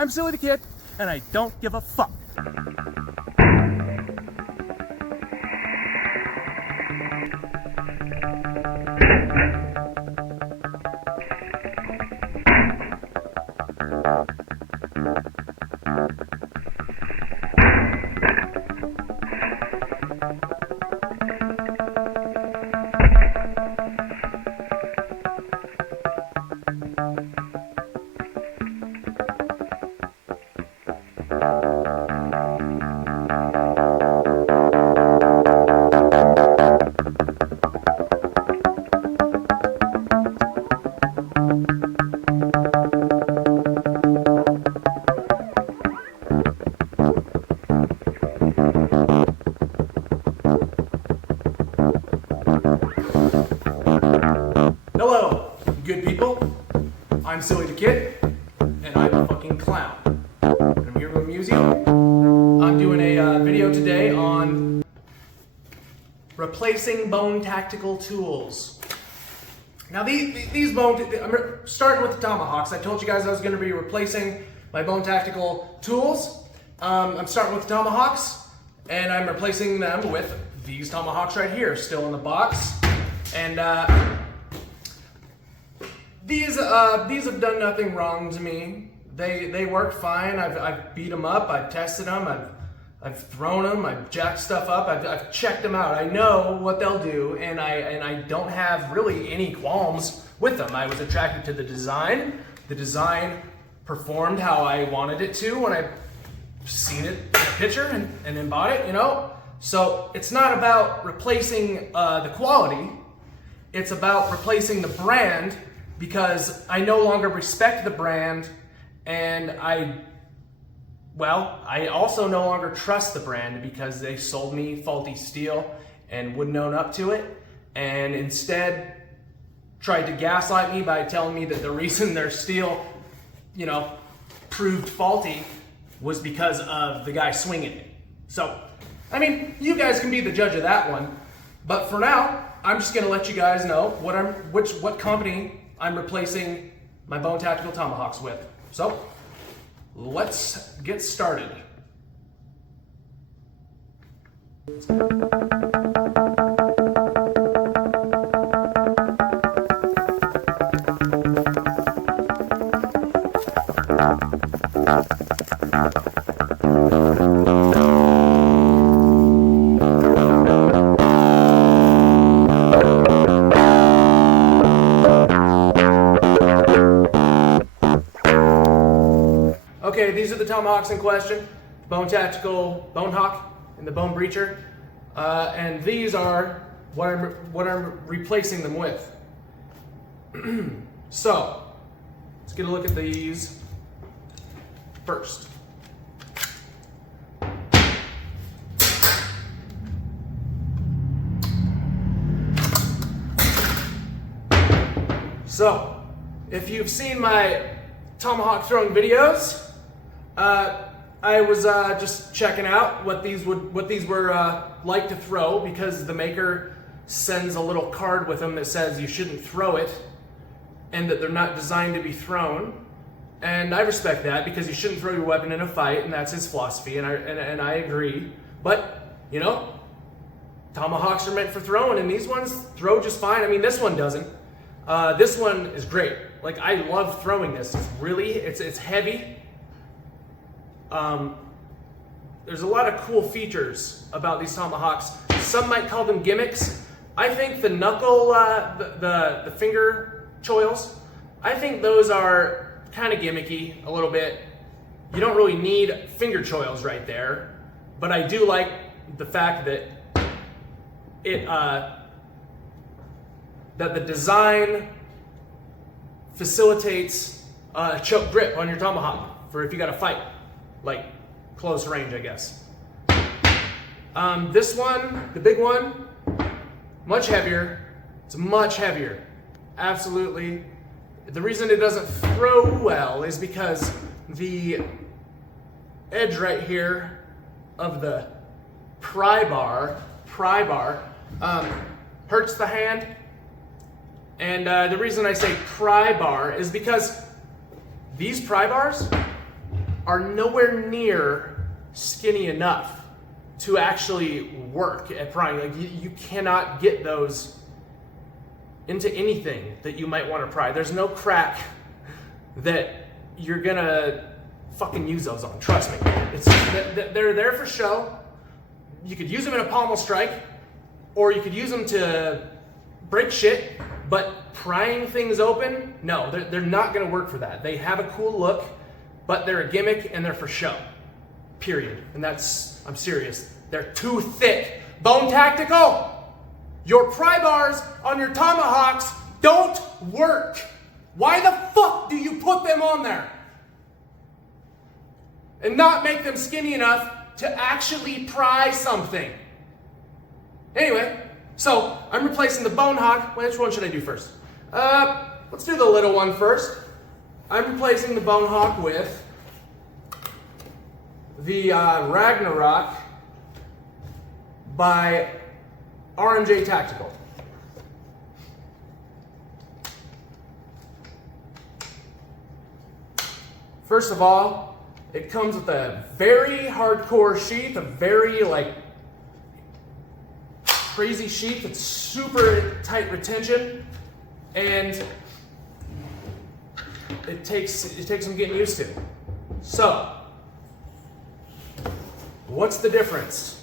I'm Silly the Kid, and I don't give a fuck. Hello, good people. I'm Silly the Kid, and I'm a fucking clown. I'm here to amuse you. I'm doing a video today on replacing bone tactical tools. Now these bone, I'm starting with the tomahawks. I told you guys I was going to be replacing my bone tactical tools. I'm starting with the tomahawks, and I'm replacing them with these tomahawks right here, still in the box. And these have done nothing wrong to me. They work fine. I've beat them up. I've tested them. I've thrown them. I've jacked stuff up. I've checked them out. I know what they'll do, and I don't have really any qualms with them. I was attracted to the design. The design performed how I wanted it to when I seen it in a picture and then bought it. You know. So it's not about replacing the quality. It's about replacing the brand, because I no longer respect the brand, and I also no longer trust the brand because they sold me faulty steel and wouldn't own up to it, and instead tried to gaslight me by telling me that the reason their steel, you know, proved faulty was because of the guy swinging it. So, I mean, you guys can be the judge of that one, but for now, I'm just gonna let you guys know what company I'm replacing my Bone Tactical Tomahawks with. So, let's get started. Okay, these are the tomahawks in question. Bone Tactical Bone Hawk and the Bone Breacher. And these are what I'm replacing them with. So, let's get a look at these first. So, if you've seen my tomahawk throwing videos, I was just checking out what these were like to throw, because the maker sends a little card with them that says you shouldn't throw it and that they're not designed to be thrown. And I respect that, because you shouldn't throw your weapon in a fight, and that's his philosophy, and I agree. But, you know, tomahawks are meant for throwing, and these ones throw just fine. I mean, this one doesn't. This one is great. Like, I love throwing this. It's heavy. There's a lot of cool features about these tomahawks. Some might call them gimmicks. I think the knuckle, the finger choils, I think those are kind of gimmicky a little bit. You don't really need finger choils right there, but I do like the fact that that the design facilitates a choke grip on your tomahawk for if you got to fight, like close range, I guess. This one, the big one, much heavier. It's much heavier. Absolutely. The reason it doesn't throw well is because the edge right here of the pry bar hurts the hand. And the reason I say pry bar is because these pry bars are nowhere near skinny enough to actually work at prying. Like you cannot get those into anything that you might want to pry. There's no crack that you're gonna fucking use those on. Trust me. They're there for show. You could use them in a pommel strike, or you could use them to break shit. But prying things open, no, they're not gonna work for that. They have a cool look, but they're a gimmick and they're for show. Period. And that's, I'm serious. They're too thick. Bone Tactical! Your pry bars on your tomahawks don't work. Why the fuck do you put them on there? And not make them skinny enough to actually pry something. Anyway, so I'm replacing the Bone Hawk. Which one should I do first? Let's do the little one first. I'm replacing the Bone Hawk with the Ragnarok by RMJ Tactical. First of all, it comes with a very hardcore sheath, a very crazy sheath that's super tight retention, and it takes some getting used to. So, what's the difference?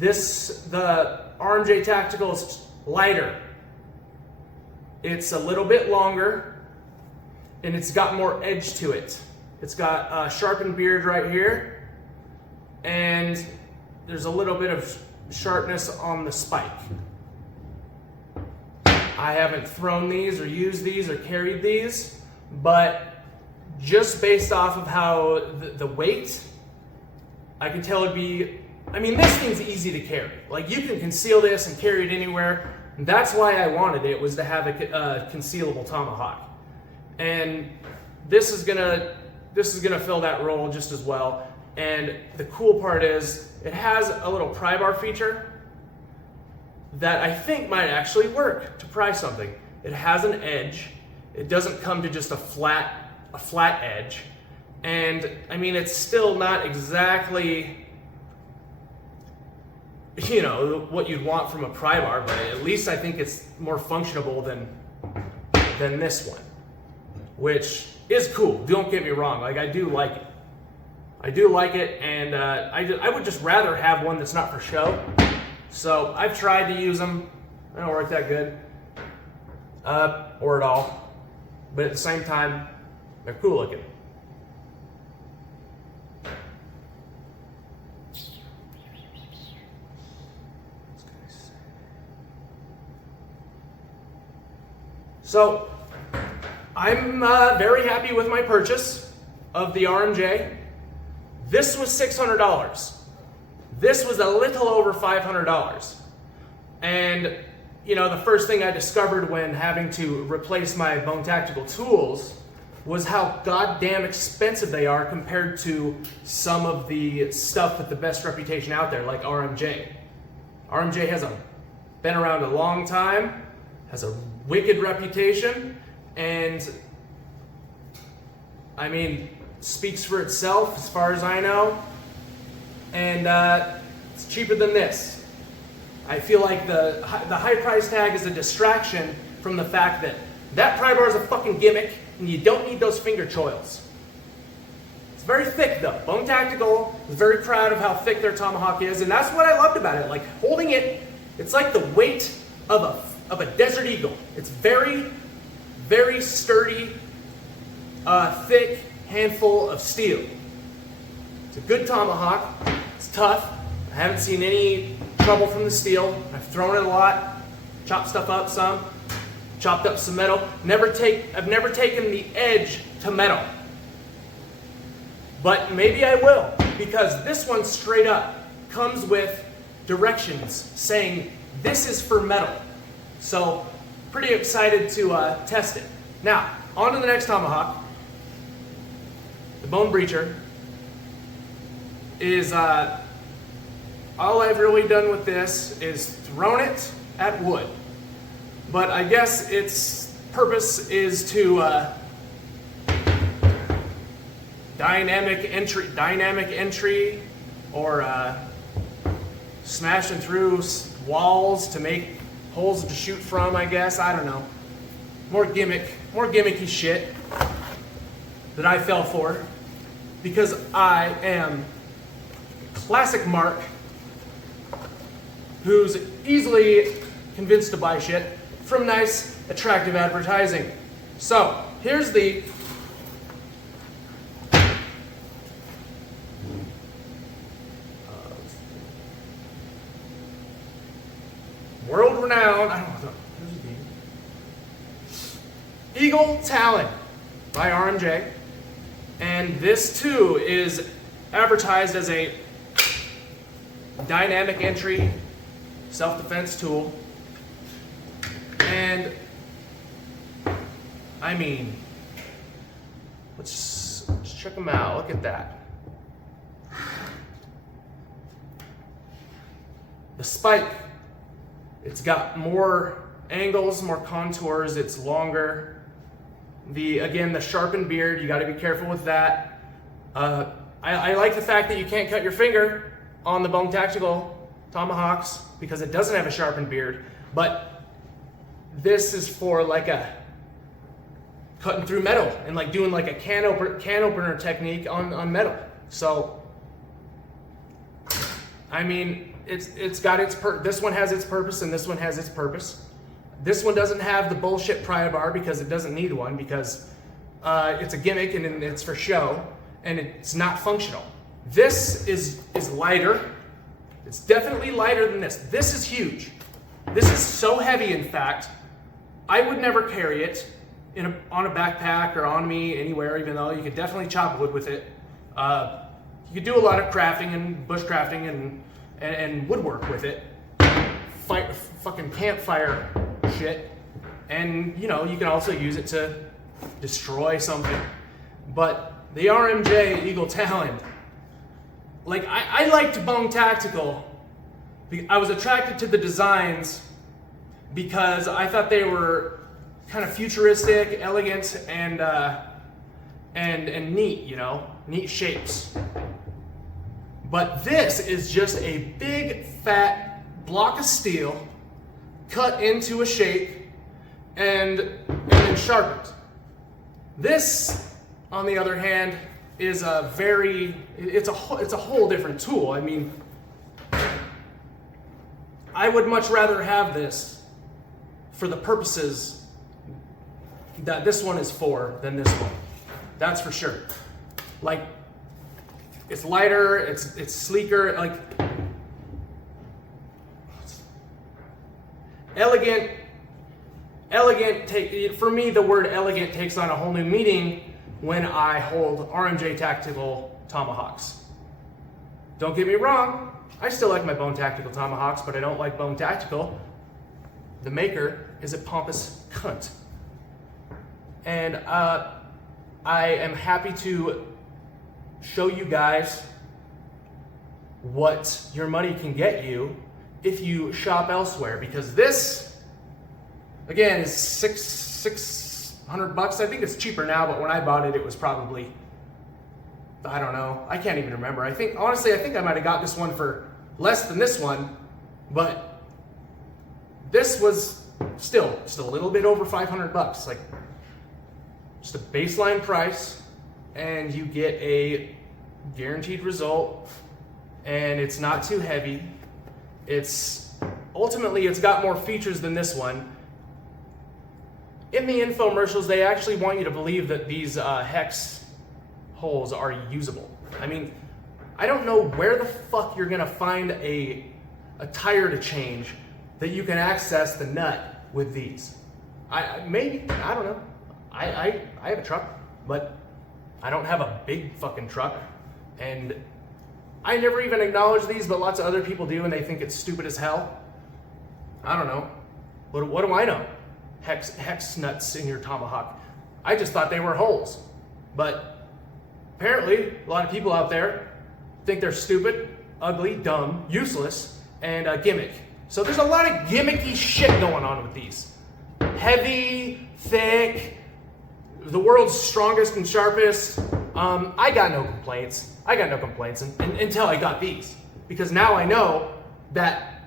The RMJ Tactical is lighter. It's a little bit longer, and it's got more edge to it. It's got a sharpened beard right here, and there's a little bit of sharpness on the spike. I haven't thrown these or used these or carried these, but just based off of how the weight, I can tell it'd be, I mean, this thing's easy to carry. Like, you can conceal this and carry it anywhere. That's why I wanted it, was to have a concealable tomahawk. And this is gonna fill that role just as well. And the cool part is, it has a little pry bar feature that I think might actually work to pry something. It has an edge. It doesn't come to just a flat edge. And I mean, it's still not exactly, you know, what you'd want from a pry bar, but at least I think it's more functional than this one, which is cool. Don't get me wrong. Like, I do like it. I do like it, and I would just rather have one that's not for show. So I've tried to use them. They don't work that good, or at all. But at the same time, they're cool looking. So I'm very happy with my purchase of the RMJ. This was $600. This was a little over $500. And, you know, the first thing I discovered when having to replace my Bone Tactical tools was how goddamn expensive they are compared to some of the stuff with the best reputation out there, like RMJ. RMJ has been around a long time, has a wicked reputation, and I mean, speaks for itself as far as I know. And it's cheaper than this. I feel like the high price tag is a distraction from the fact that pry bar is a fucking gimmick, and you don't need those finger choils. It's very thick though. Bone Tactical is very proud of how thick their tomahawk is, and that's what I loved about it. Like, holding it, it's like the weight of a desert eagle. It's very, very sturdy, thick handful of steel. It's a good tomahawk. It's tough. I haven't seen any trouble from the steel. I've thrown it a lot, chopped stuff up some, chopped up some metal. I've never taken the edge to metal. But maybe I will, because this one straight up comes with directions saying this is for metal. So pretty excited to test it. Now, on to the next tomahawk. The Bone Breacher is, all I've really done with this is thrown it at wood. But I guess its purpose is to dynamic entry, or smashing through walls to make holes to shoot from, I guess. I don't know. More gimmicky shit that I fell for because I am classic Mark who's easily convinced to buy shit from nice, attractive advertising. So, here's the world-renowned, I don't know, Eagle Talon by RMJ. And this too is advertised as a dynamic entry self-defense tool. And I mean, let's check them out. Look at that. The spike, it's got more angles, more contours, it's longer. Again, the sharpened beard, you got to be careful with that. I like the fact that you can't cut your finger on the Bone Tactical Tomahawks because it doesn't have a sharpened beard, but this is for like a cutting through metal and like doing like a can opener technique on metal. So, I mean, it's got its this one has its purpose and this one has its purpose. This one doesn't have the bullshit pry bar because it doesn't need one because it's a gimmick and it's for show and it's not functional. This is lighter. It's definitely lighter than this. This is huge. This is so heavy, in fact, I would never carry it on a backpack or on me anywhere, even though you could definitely chop wood with it. You could do a lot of crafting and bushcrafting and woodwork with it. Fucking campfire shit. And, you know, you can also use it to destroy something. But the RMJ Eagle Talon, like, I liked Bone Tactical. I was attracted to the designs because I thought they were kind of futuristic, elegant, and neat, you know, neat shapes. But this is just a big, fat block of steel cut into a shape and then sharpened. This, on the other hand, is it's a whole different tool. I mean, I would much rather have this for the purposes that this one is for than this one. That's for sure. Like, it's lighter, it's sleeker, like elegant. For me, the word elegant takes on a whole new meaning when I hold RMJ Tactical Tomahawks. Don't get me wrong, I still like my Bone Tactical Tomahawks, but I don't like Bone Tactical. The maker is a pompous cunt. And I am happy to show you guys what your money can get you if you shop elsewhere, because this, again, is $600. I think it's cheaper now, but when I bought it, it was probably, I don't know, I can't even remember. Honestly, I think I might have got this one for less than this one, but this was still just a little bit over $500. Like, just a baseline price, and you get a guaranteed result, and it's not too heavy. Ultimately, it's got more features than this one. In the infomercials, they actually want you to believe that these hex holes are usable. I mean, I don't know where the fuck you're gonna find a tire to change that you can access the nut with these. I don't know. I have a truck, but I don't have a big fucking truck, and I never even acknowledge these, but lots of other people do, and they think it's stupid as hell. I don't know. What do I know? Hex nuts in your tomahawk. I just thought they were holes. But apparently, a lot of people out there think they're stupid, ugly, dumb, useless, and gimmick. So there's a lot of gimmicky shit going on with these. Heavy, thick, the world's strongest and sharpest. I got no complaints. Until I got these, because now I know that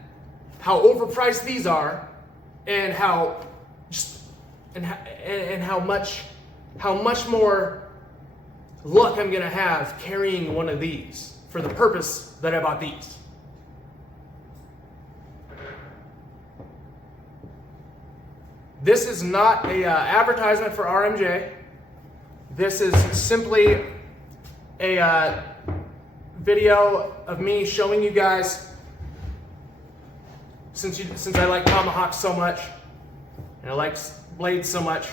how overpriced these are, and how much more luck I'm gonna have carrying one of these for the purpose that I bought these. This is not a advertisement for RMJ. This is simply a video of me showing you guys, since I like tomahawks so much, and I like blades so much,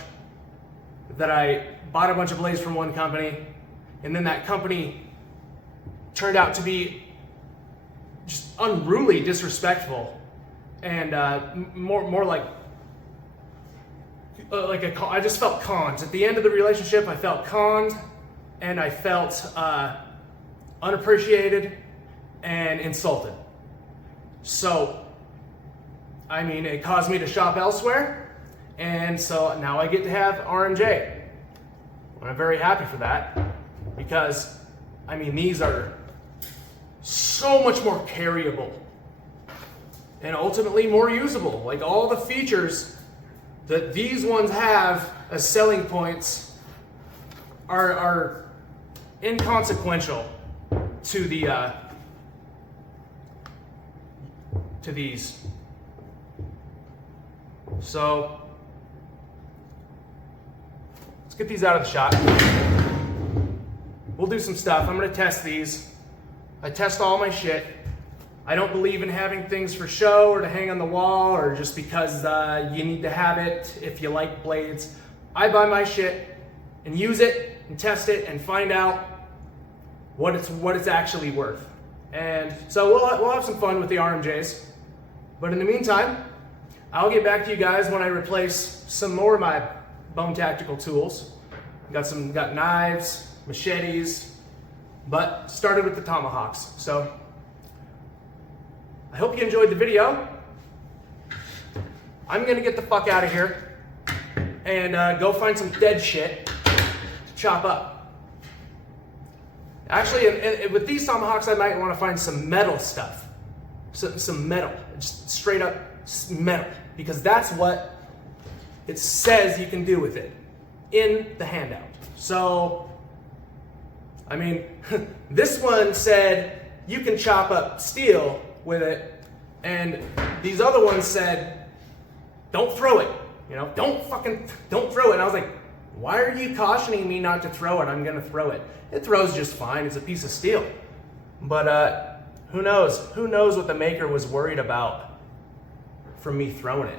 that I bought a bunch of blades from one company, and then that company turned out to be just unruly disrespectful, and more like I just felt conned. At the end of the relationship, I felt conned, and I felt unappreciated and insulted. So, I mean, it caused me to shop elsewhere, and so now I get to have RMJ. And I'm very happy for that, because, I mean, these are so much more carryable and ultimately more usable. Like, all the features that these ones have as selling points are inconsequential to these. So let's get these out of the shop. We'll do some stuff. I'm gonna test these. I test all my shit. I don't believe in having things for show or to hang on the wall or just because you need to have it if you like blades. I buy my shit and use it and test it and find out what it's actually worth. And so we'll have some fun with the RMJs. But in the meantime, I'll get back to you guys when I replace some more of my Bone Tactical tools. Got knives, machetes, but started with the tomahawks. So I hope you enjoyed the video. I'm gonna get the fuck out of here and go find some dead shit to chop up. Actually, with these tomahawks, I might want to find some metal stuff. Some metal, just straight up metal, because that's what it says you can do with it in the handout. So, I mean, this one said you can chop up steel with it, and these other ones said don't throw it, you know, don't throw it. And I was like, why are you cautioning me not to throw it? I'm gonna throw it. It throws just fine. It's a piece of steel. But who knows what the maker was worried about from me throwing it,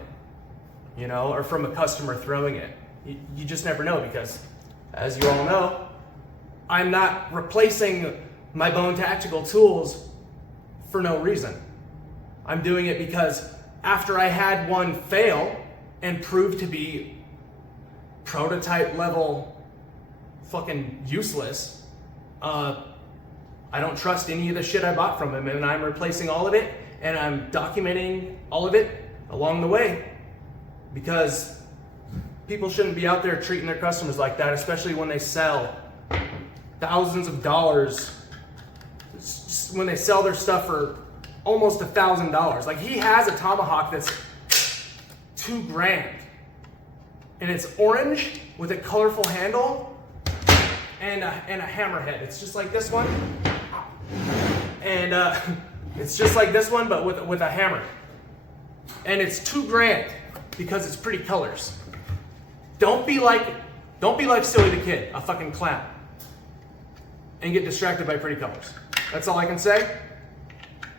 you know, or from a customer throwing it. You just never know, because as you all know, I'm not replacing my Bone Tactical tools for no reason. I'm doing it because after I had one fail and prove to be prototype level fucking useless, I don't trust any of the shit I bought from him, and I'm replacing all of it, and I'm documenting all of it along the way, because people shouldn't be out there treating their customers like that, especially when they sell thousands of dollars, when they sell their stuff for almost $1,000. Like, he has a tomahawk that's $2,000, and it's orange with a colorful handle and a hammerhead. It's just like this one, and it's just like this one, but with a hammer. And it's $2,000 because it's pretty colors. Don't be like Silly the Kid, a fucking clown, and get distracted by pretty colors. That's all I can say.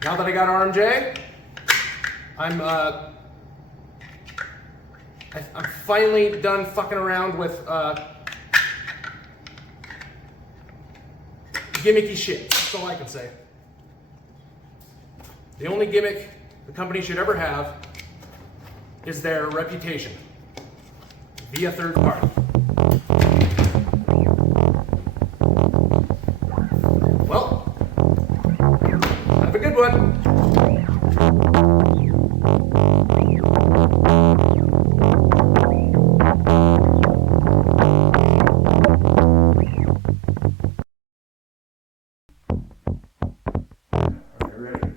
Now that I got RMJ, I'm finally done fucking around with gimmicky shit. That's all I can say. The only gimmick the company should ever have is their reputation via third party. Well, have a good one.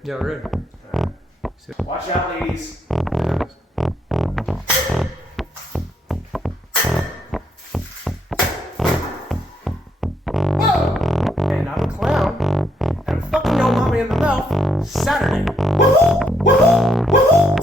Yeah, we're ready. Watch out, ladies. Whoa! And I'm a clown, and I'm fucking your mommy in the mouth Saturday. Woohoo! Woohoo! Woohoo!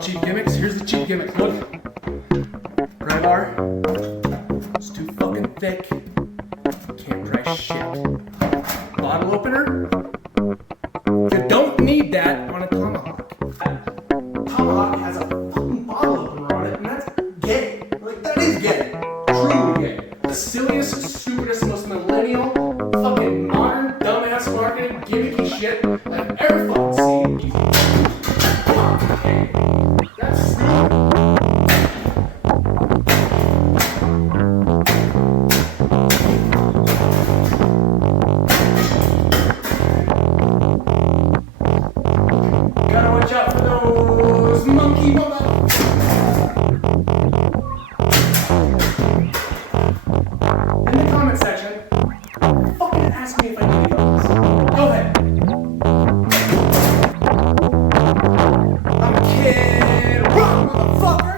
Cheap gimmicks. Here's the cheap gimmick. Look. Pry bar. It's too fucking thick. Can't pry shit. Bottle opener. You don't need that on a tomahawk. Tomahawk has a fucking bottle opener on it, and that's gay. Like, that is gay. Truly gay. The silliest, stupidest, most millennial, fucking modern, dumbass marketing, gimmicky shit I've ever fucking seen. That's stupid. Gotta watch out for those monkey mother. In the comment section, fucking ask me if I need those. Go ahead. I'm a kid rock, motherfucker.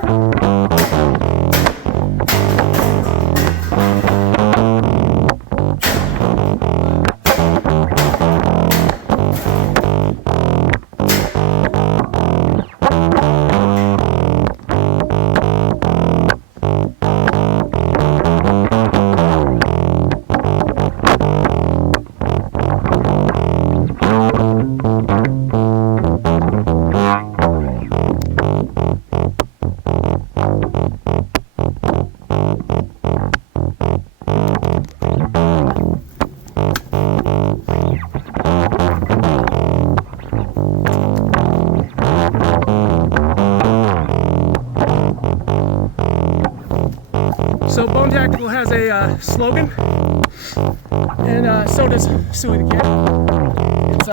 So Bone Tactical has a slogan, and so does Suey the Kid. It's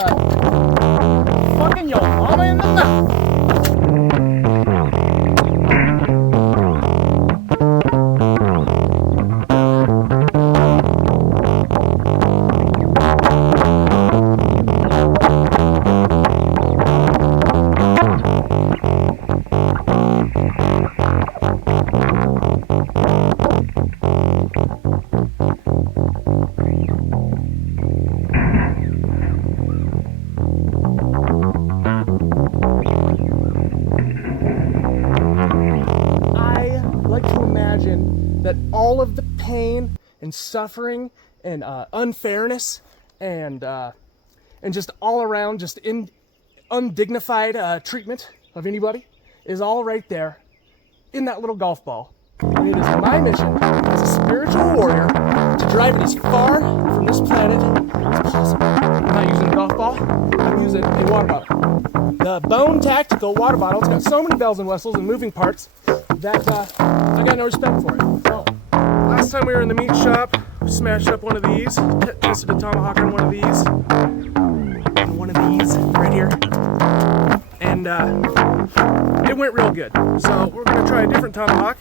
fucking your mama in the mouth. That all of the pain and suffering and unfairness and just all around just undignified treatment of anybody is all right there in that little golf ball. And it is my mission as a spiritual warrior to drive it as far from this planet as possible. I'm not using a golf ball, I'm using a water bottle. The Bone Tactical water bottle, it's got so many bells and whistles and moving parts that I got no respect for it. So, last time we were in the meat shop, we smashed up one of these, tested a tomahawk on one of these, right here, and it went real good. So we're going to try a different tomahawk.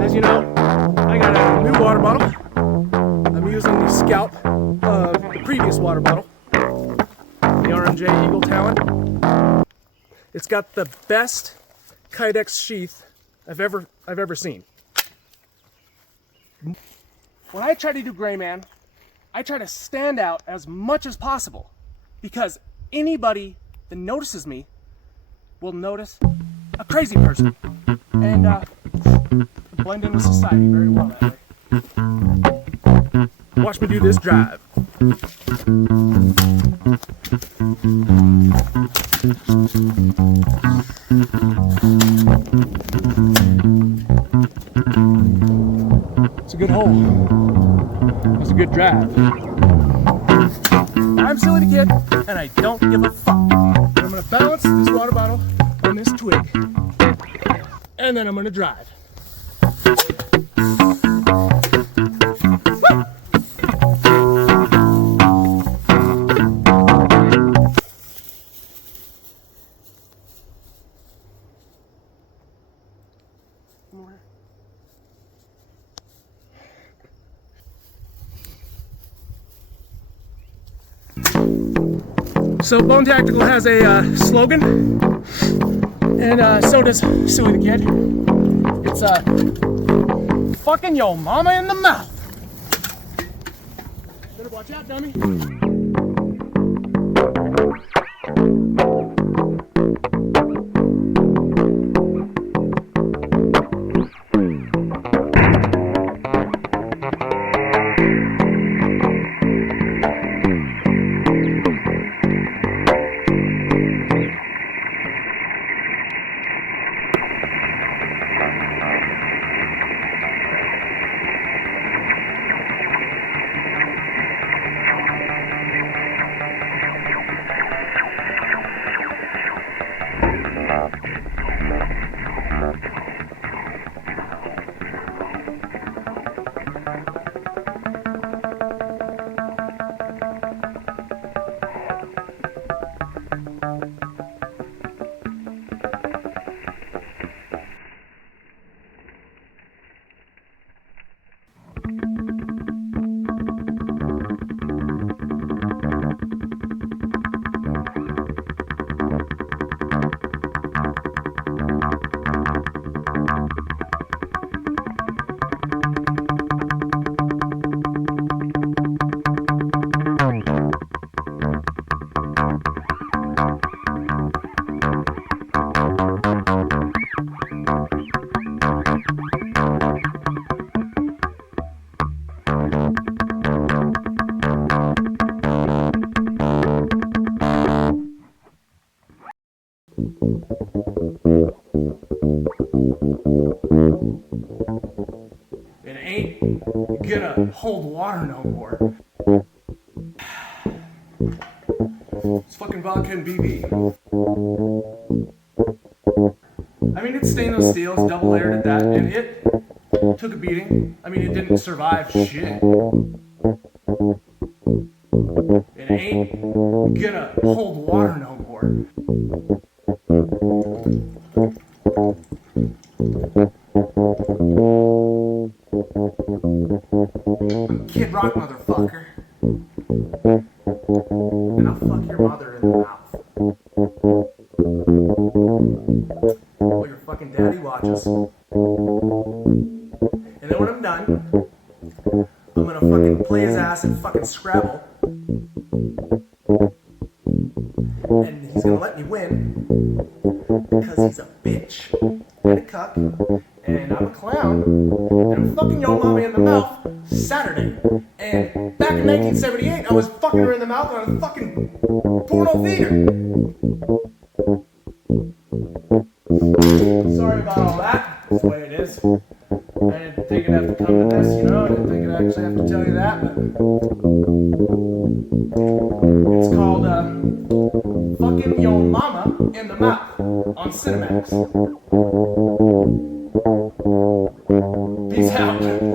As you know, I got a new water bottle. I'm using the scalp of the previous water bottle, the R&J Eagle Talon. It's got the best Kydex sheath I've ever seen. When I try to do Gray Man, I try to stand out as much as possible because anybody that notices me will notice a crazy person and blend in with society very well that way. Watch me do this drive. Oh, that was a good drive. I'm Silly the Kid, and I don't give a fuck. I'm gonna balance this water bottle on this twig, and then I'm gonna drive. So Bone Tactical has a slogan, and so does Silly the Kid. It's fucking your mama in the mouth. Better watch out, dummy. It ain't gonna hold water no more. It's fucking vodka and BB. I mean, it's stainless steel, it's double layered at that, and it took a beating. I mean, it didn't survive shit. It ain't gonna hold water no more. Kid Rock, motherfucker. And I'll fuck your mother in the mouth. While your fucking daddy watches. And then when I'm done, I'm gonna fucking play his ass in fucking Scrabble. And he's gonna let me win. Because he's a bitch. And a cuck. And I'm a clown. And I'm fucking your mommy in the mouth Saturday. And back in 1978, I was fucking her in the mouth on a fucking porno theater. Sorry about all that. That's the way it is. I didn't think it'd have to come to this, you know. I didn't think I'd actually have to tell you that, but it's called fucking your mama in the mouth on Cinemax. Peace out.